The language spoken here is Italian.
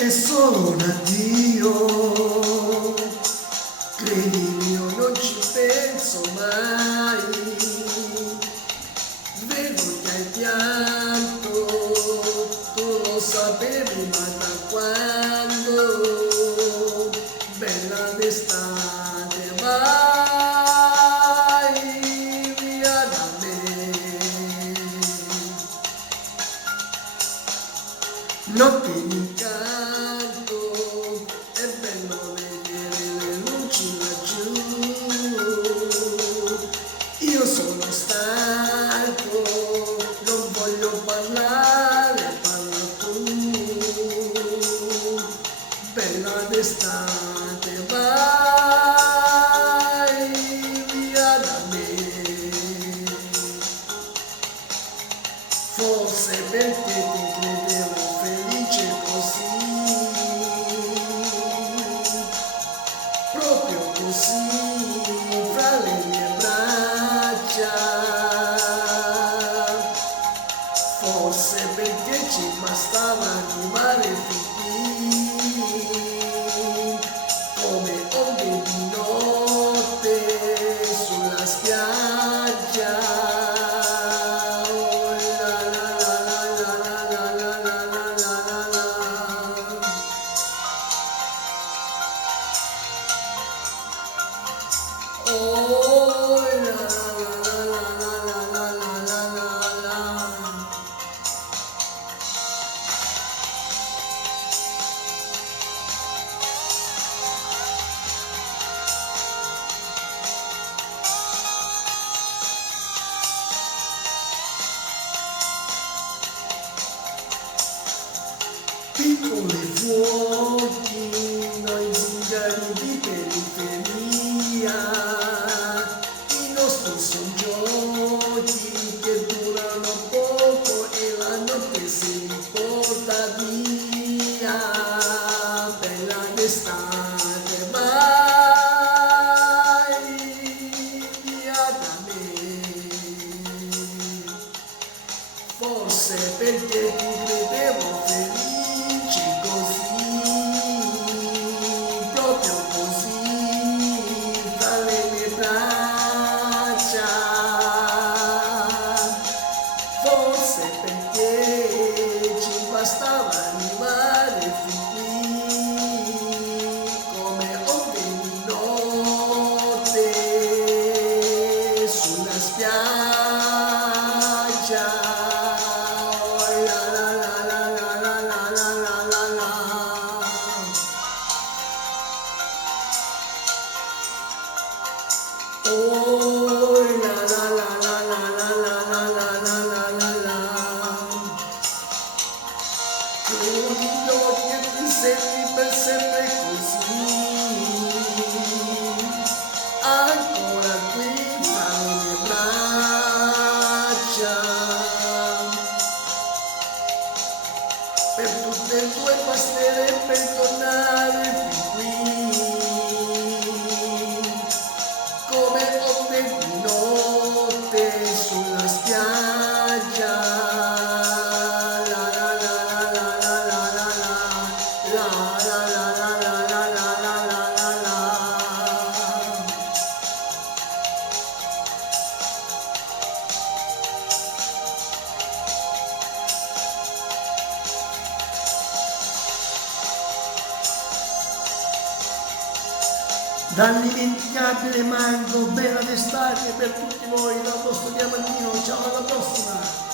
È solo un addio, credimi io non ci penso mai, vedo che hai pianto, tu lo sapevi ma da quando, bella d'estate vai via da me. Notte d'incanto, è bello vedere le luci laggiù. Io sono stanco, non voglio parlare, parla tu. Bella d'estate, vai via da me. Forse perché ti credevo felice così, proprio così, fra le mie braccia. Forse perché ci bastava arrivare fin qui, come onde di notte sulla spiaggia. Oh, la la la la la la la la. Piccoli fuochi, noi zingari di periferia, i nostri sono giochi che durano poco e la notte si riporta via. Bella d'estate, vai via da me. Forse perché ti credevo felice così, proprio così, tra le mie braccia. Forse perché ci bastava arrivare fin qui, come onde di notte sulla spiaggia. Oh, la la la la la la la la la la la la la. Chiudi gli occhi e ti senti per sempre così, ancora qui fra le mie braccia. Per tutte e due basterebbe per tornare fin qui, come onde di notte sulla spiaggia. La la la la la la la la la la la la la la la la la la. Dall'indimenticabile mango, bella d'estate per tutti voi, dal vostro Diamantino, ciao alla prossima!